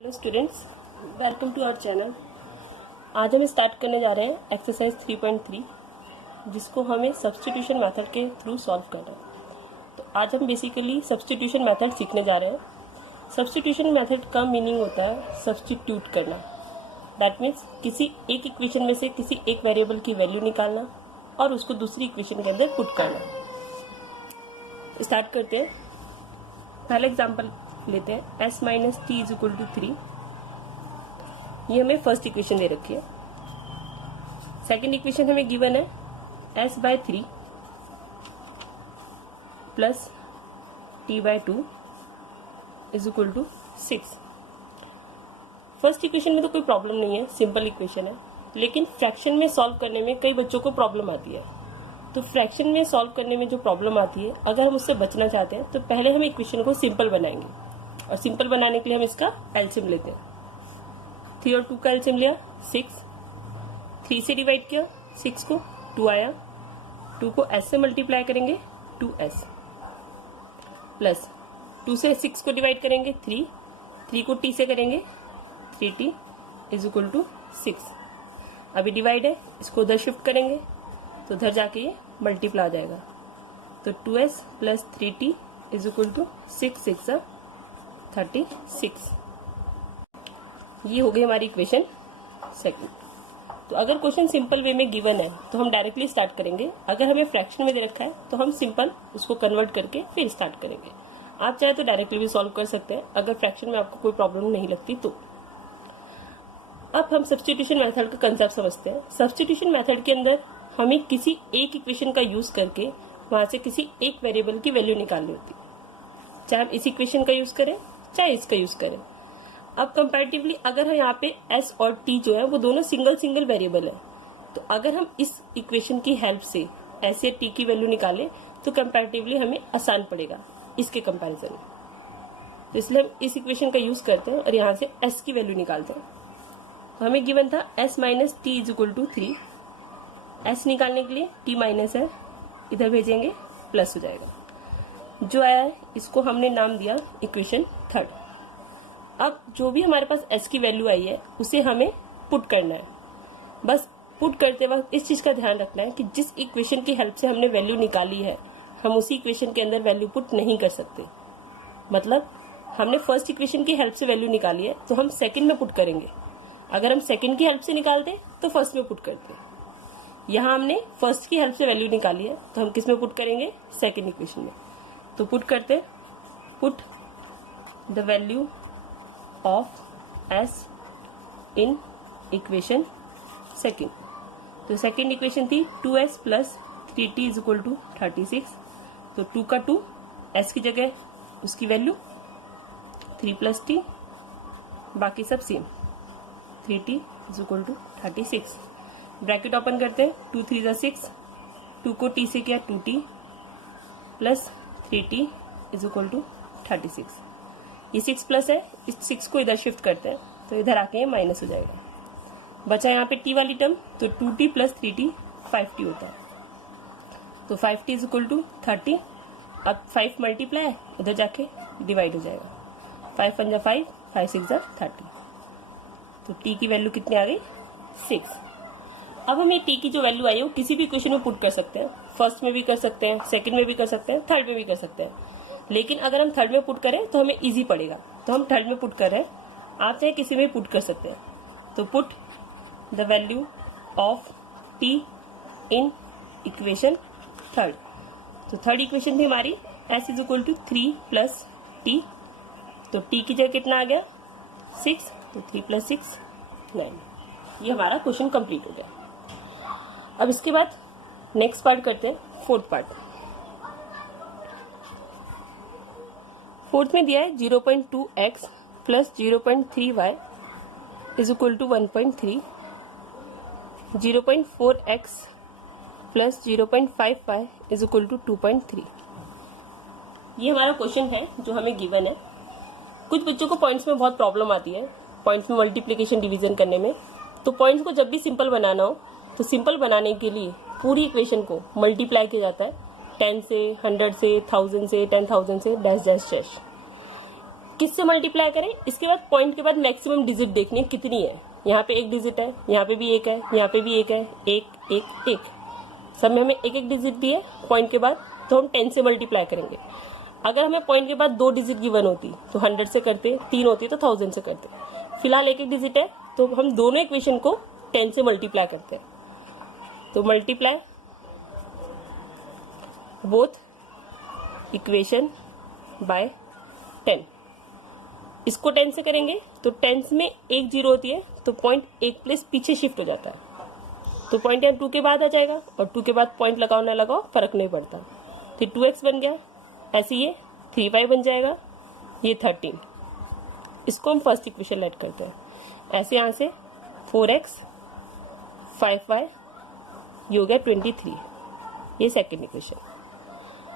Hello students, welcome to our channel. आज हम start करने जा रहे हैं एक्सरसाइज 3.3, जिसको हमें सब्स्टिट्यूशन मेथड के थ्रू सॉल्व करना है। तो आज हम बेसिकली सब्स्टिट्यूशन मेथड सीखने जा रहे हैं। सब्स्टिट्यूशन मेथड का मीनिंग होता है सब्स्टिट्यूट करना। दैट मीन्स किसी एक इक्वेशन में से किसी एक वेरिएबल की वैल्यू निकालना और उसको दूसरी इक्वेशन के अंदर पुट करना। स्टार्ट करते हैं। पहला एग्जाम्पल लेते हैं, s minus t is equal to 3। ये हमें फर्स्ट इक्वेशन दे रखी है। सेकेंड इक्वेशन हमें गिवन है s by 3 plus t by 2 is equal to 6। First equation में तो कोई प्रॉब्लम नहीं है, सिंपल इक्वेशन है। लेकिन फ्रैक्शन में सॉल्व करने में कई बच्चों को प्रॉब्लम आती है। तो फ्रैक्शन में सॉल्व करने में जो प्रॉब्लम आती है, अगर हम उससे बचना चाहते हैं तो पहले हम इक्वेशन को सिंपल बनाएंगे। और सिंपल बनाने के लिए हम इसका एलसीएम लेते हैं। 3 और 2 का एलसीएम लिया 6। 3 से डिवाइड किया 6 को, 2 आया। 2 को s से मल्टीप्लाई करेंगे 2s, प्लस 2 से 6 को डिवाइड करेंगे 3। 3 को t से करेंगे 3t इज इक्वल टू 6। अभी डिवाइड है, इसको उधर शिफ्ट करेंगे तो उधर जाके ये मल्टीप्लाई आ जाएगा। तो 2s plus 3t is equal to 6 6 36। ये हो गई हमारी इक्वेशन सेकंड। तो अगर क्वेश्चन सिंपल वे में गिवन है तो हम डायरेक्टली स्टार्ट करेंगे। अगर हमें फ्रैक्शन में दे रखा है तो हम सिंपल उसको कन्वर्ट करके फिर स्टार्ट करेंगे। आप चाहे तो डायरेक्टली भी सॉल्व कर सकते हैं अगर फ्रैक्शन में आपको कोई प्रॉब्लम नहीं लगती तो। अब हम सब्स्टिट्यूशन मेथड का कंसेप्ट समझते हैं। सब्स्टिट्यूशन मेथड के अंदर हमें किसी एक इक्वेशन का यूज करके वहां से किसी एक वेरिएबल की वैल्यू निकालनी होती है। चाहे हम इस इक्वेशन का यूज करें चाहे इसका यूज करें। अब कंपैरेटिवली अगर हम यहाँ पे s और t जो है वो दोनों सिंगल वेरिएबल है, तो अगर हम इस इक्वेशन की हेल्प से s या t की वैल्यू निकालें तो कंपैरेटिवली हमें आसान पड़ेगा इसके कंपैरिजन में। तो इसलिए हम इस इक्वेशन का यूज करते हैं और यहाँ से s की वैल्यू निकालते हैं। तो हमें गिवन था s minus t is equal to 3। s निकालने के लिए t माइनस है, इधर भेजेंगे प्लस हो जाएगा। जो आया है इसको हमने नाम दिया इक्वेशन थर्ड। अब जो भी हमारे पास s की वैल्यू आई है उसे हमें पुट करना है। बस पुट करते वक्त इस चीज का ध्यान रखना है कि जिस इक्वेशन की हेल्प से हमने वैल्यू निकाली है हम उसी इक्वेशन के अंदर वैल्यू पुट नहीं कर सकते। मतलब हमने फर्स्ट इक्वेशन की हेल्प से वैल्यू निकाली है तो हम सेकंड में पुट करेंगे। अगर हम सेकंड की हेल्प से निकालते तो फर्स्ट में पुट करते। यहाँ हमने फर्स्ट की हेल्प से वैल्यू निकाली है तो हम किस में पुट करेंगे? सेकंड इक्वेशन में। तो पुट करते, put the value of s in equation second. तो सेकंड इक्वेशन थी 2s plus 3t is equal to 36। तो 2 का 2, s की जगह उसकी वैल्यू 3 प्लस t, बाकी सब same 3t is equal to 36। Bracket open करते हैं, 2 3 जा 6, 2 को t से किया 2t plus 3t is equal to 36। ये 6 प्लस है, इस 6 को इधर शिफ्ट करते हैं तो इधर आके ये माइनस हो जाएगा। बचा यहाँ पे t वाली टर्म, तो 2t प्लस 3t 5t होता है। तो 5t इज इक्वल टू 30। अब 5 मल्टीप्लाई है, उधर जाके डिवाइड हो जाएगा। 5 5 जा 5, 5 6 जा 30। तो t की वैल्यू कितनी आ गई? 6। अब हम ये t की जो वैल्यू आई है वो किसी भी इक्वेशन में पुट कर सकते हैं। फर्स्ट में भी कर सकते हैं, सेकंड में भी कर सकते हैं, थर्ड में भी कर सकते हैं। लेकिन अगर हम थर्ड में पुट करें तो हमें इजी पड़ेगा, तो हम थर्ड में पुट कर रहे हैं। आप चाहे किसी में पुट कर सकते हैं। तो put the value of t in equation third. तो थर्ड इक्वेशन थी हमारी s is equal to 3 plus t। तो t की जगह कितना आ गया? 6। तो 3 प्लस 6 9। ये हमारा क्वेश्चन कंप्लीट हो गया। अब इसके बाद नेक्स्ट पार्ट करते हैं, फोर्थ पार्ट। फोर्थ में दिया है 0.2x plus 0.3y is equal to 1.3, 0.4x plus 0.5y is equal to 2.3। ये हमारा क्वेश्चन है जो हमें गिवन है। कुछ बच्चों को पॉइंट्स में बहुत प्रॉब्लम आती है, पॉइंट्स में मल्टीप्लिकेशन डिवीजन करने में। तो पॉइंट्स को जब भी सिंपल बनाना हो तो सिंपल बनाने के लिए पूरी इक्वेशन को मल्टीप्लाई किया जाता है 10 से, 100 से, 1000 से, 10,000 से, डैश डैश डैश। किससे मल्टीप्लाई करें, इसके बाद पॉइंट के बाद मैक्सिमम डिजिट देखनी है कितनी है। यहाँ पे एक डिजिट है, यहाँ पे भी एक है, यहाँ पे भी एक है, एक एक एक, सब में हमें एक एक डिजिट भी है पॉइंट के बाद, तो हम 10 से मल्टीप्लाई करेंगे। अगर हमें पॉइंट के बाद 2 डिजिट गिवन होती तो 100 से करते, 3 होती तो 1000 से करते। फिलहाल एक एक डिजिट है तो हम दोनों इक्वेशन को 10 से मल्टीप्लाई करते हैं। तो मल्टीप्लाई बोथ इक्वेशन बाय 10। इसको 10 से करेंगे तो 10 में एक जीरो होती है तो पॉइंट एक प्लेस पीछे शिफ्ट हो जाता है, तो पॉइंट यहाँ 2 के बाद आ जाएगा, और 2 के बाद पॉइंट लगाओ ना लगाओ फर्क नहीं पड़ता। तो 2x बन गया, ऐसे ये 3y बन जाएगा, ये 13। इसको हम फर्स्ट इक्वेशन लेट करते हैं। ऐसे यहाँ से 4x 5y ये हो गया 23, ये सेकेंड इक्वेशन।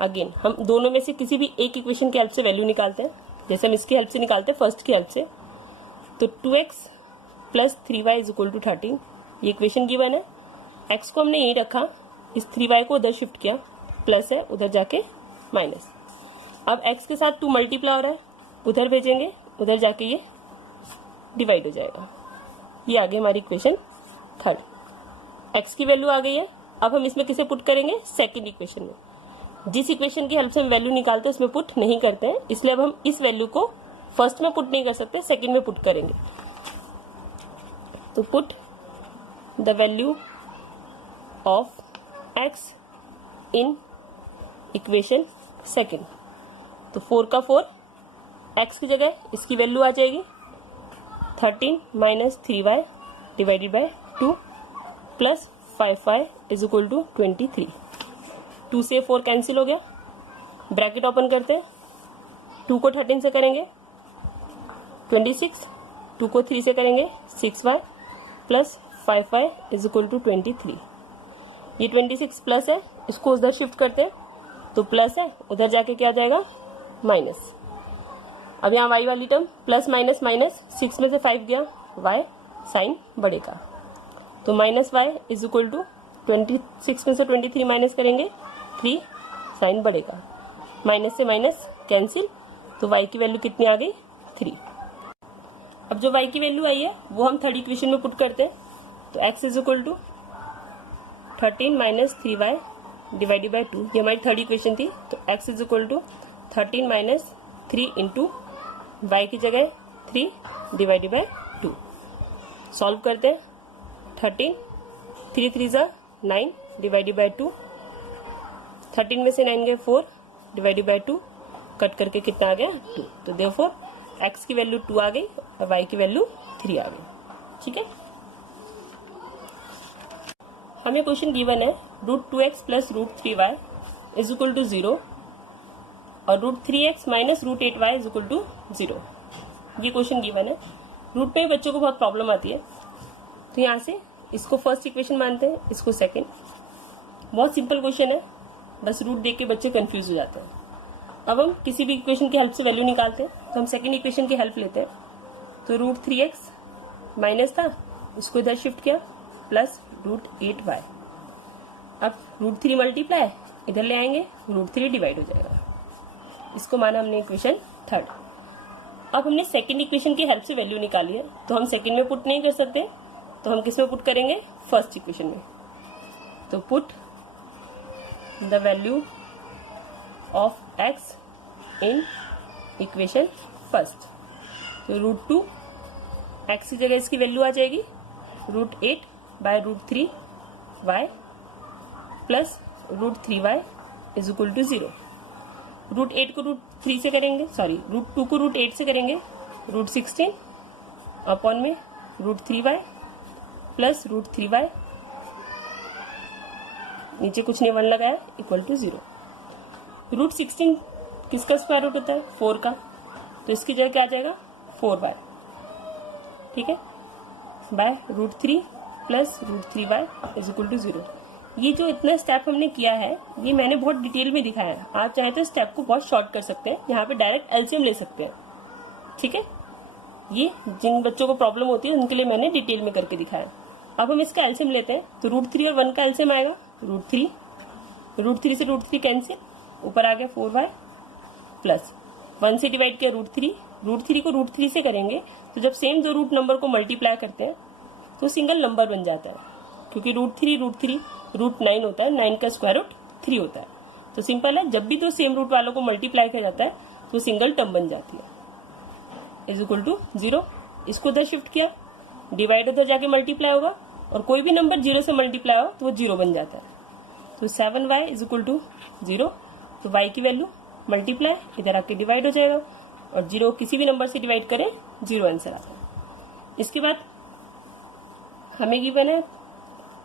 अगेन हम दोनों में से किसी भी एक इक्वेशन की हेल्प से वैल्यू निकालते हैं, जैसे हम इसकी हेल्प से निकालते हैं फर्स्ट की हेल्प से। तो 2x plus 3y is equal to 13, ये इक्वेशन गिवन है। x को हमने यही रखा, इस 3y को उधर शिफ्ट किया, प्लस है उधर जाके माइनस। अब x के साथ 2 मल्टीप्लाई हो रहा है, उधर भेजेंगे, उधर जाके ये डिवाइड हो जाएगा। ये आ गई हमारी इक्वेशन थर्ड। x की वैल्यू आ गई है। अब हम इसमें किसे पुट करेंगे, सेकंड इक्वेशन में। जिस इक्वेशन की हेल्प से हम वैल्यू निकालते हैं उसमें पुट नहीं करते हैं, इसलिए अब हम इस वैल्यू को फर्स्ट में पुट नहीं कर सकते, सेकंड में पुट करेंगे। तो put the value of x in equation second. तो 4 का 4, x की जगह इसकी वैल्यू आ जाएगी 13 minus 3y divided by 2 plus 5y is equal to 23। 2 से 4 कैंसिल हो गया, ब्रैकेट ओपन करते हैं। 2 को 13 से करेंगे 26, 2 को 3 से करेंगे 6y plus 5y is equal to 23। ये 26 प्लस है, इसको उधर शिफ्ट करते हैं तो प्लस है, उधर जाके क्या आ जाएगा माइनस। अब यहाँ y वाली टर्म प्लस माइनस माइनस, 6 में से 5 गया, y साइन बढ़ेगा, तो minus y is equal to 26 में से 23 माइनस करेंगे 3 साइन बढ़ेगा, माइनस से माइनस कैंसिल, तो y की वैल्यू कितनी आ गई 3। अब जो y की वैल्यू आई है वो हम थर्ड इक्वेशन में पुट करते हैं। तो x is equal to 13 minus 3y divided by 2, ये हमारी थर्ड इक्वेशन थी। तो x is equal to 13 minus 3 into y की जगह 3 डिवाइडेड बाय 2। सॉल्व करते हैं। 13 3 3 जा 9 डिवाइडेड बाय 2, 13 में से 9 गए 4 डिवाइडेड बाय 2, कट करके कितना आ गया 2। तो देयरफॉर x की वैल्यू 2 आ गई और y की वैल्यू 3 आ गई। ठीक है, हमें क्वेश्चन गिवन है √2x plus √3y is equal to 0 और √3x minus √8y is equal to 0। ये क्वेश्चन गिवन है। रूट में बच्चों को बहुत प्रॉब्लम आती है, तो यहाँ से इसको फर्स्ट इक्वेशन मानते हैं, इसको सेकंड। बहुत सिंपल क्वेश्चन है, बस रूट देख के बच्चे कंफ्यूज हो जाते हैं। अब हम किसी भी इक्वेशन की हेल्प से वैल्यू निकालते हैं, तो हम सेकंड इक्वेशन की हेल्प लेते हैं। तो √3x माइनस था, इसको इधर शिफ्ट किया, प्लस √8y। अब √3 मल्टीप्लाई इधर ले आएंगे, √3 डिवाइड हो जाएगा। इसको माना हमने इक्वेशन थर्ड। अब हमने सेकंड इक्वेशन की हेल्प से वैल्यू निकाली है, तो हम सेकंड में पुट नहीं कर सकते, तो हम किस में पुट करेंगे, फर्स्ट इक्वेशन में। तो put the value of x in equation first. तो √2 x की जगह इसकी वैल्यू आ जाएगी √8 by √3y plus √3y is equal to 0। √8 को √3 से करेंगे, सॉरी √2 को √8 से करेंगे √16 अपॉन में √3y प्लस √3y, नीचे कुछ नहीं 1 लगाया, इक्वल टू 0। √16 किसका स्क्वायर रूट होता है, 4 का, तो इसकी जगह क्या आ जाएगा 4y। ठीक है, by √3 plus √3y is equal to 0। ये जो इतना स्टेप हमने किया है ये मैंने बहुत डिटेल में दिखाया है। आप चाहे तो स्टेप को बहुत शॉर्ट कर सकते हैं, यहाँ पे डायरेक्ट एलसीएम ले सकते हैं। ठीक है, ये जिन बच्चों को प्रॉब्लम होती है उनके लिए मैंने डिटेल में करके दिखाया। अब हम इसका एलसीएम लेते हैं, तो √3 और 1 का एलसीएम आएगा √3 से √3 कैंसिल, ऊपर आ गया 4y प्लस 1 से डिवाइड किया √3 को √3 से करेंगे तो जब सेम दो रूट नंबर को मल्टीप्लाई करते हैं तो सिंगल नंबर बन जाता है, क्योंकि √3 √9 होता है, 9 का स्क्वायर रूट 3 होता है। तो सिंपल है, जब भी दो सेम रूट वालों को मल्टीप्लाई किया जाता है तो सिंगल टर्म बन जाती है। इज इक्वल टू 0, इसको उधर शिफ्ट किया, डिवाइड उधर जाके मल्टीप्लाई होगा और कोई भी नंबर 0 से मल्टीप्लाई हो तो वो 0 बन जाता है। तो 7y इज इक्वल टू 0, तो y की वैल्यू मल्टीप्लाई इधर आके डिवाइड हो जाएगा और 0 किसी भी नंबर से डिवाइड करें 0 आंसर आता है। इसके बाद हमें गिवन है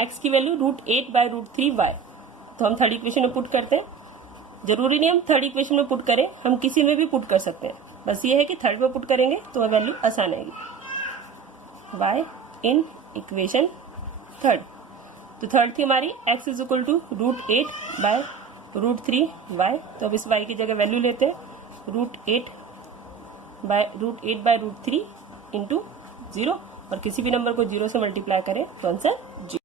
x की वैल्यू √8/√3y, तो हम थर्ड इक्वेशन में पुट करते हैं। जरूरी नहीं हम थर्ड इक्वेशन में पुट करें, हम किसी में भी पुट कर सकते हैं, बस ये है कि थर्ड में पुट करेंगे तो वह वैल्यू आसान आएगी। y इन इक्वेशन थर्ड, तो थर्ड थी हमारी x is equal to √8/√3y, तो अब इस y की जगह वैल्यू लेते हैं √8/√3 इंटू 0 और किसी भी नंबर को 0 से मल्टीप्लाई करें तो आंसर 0।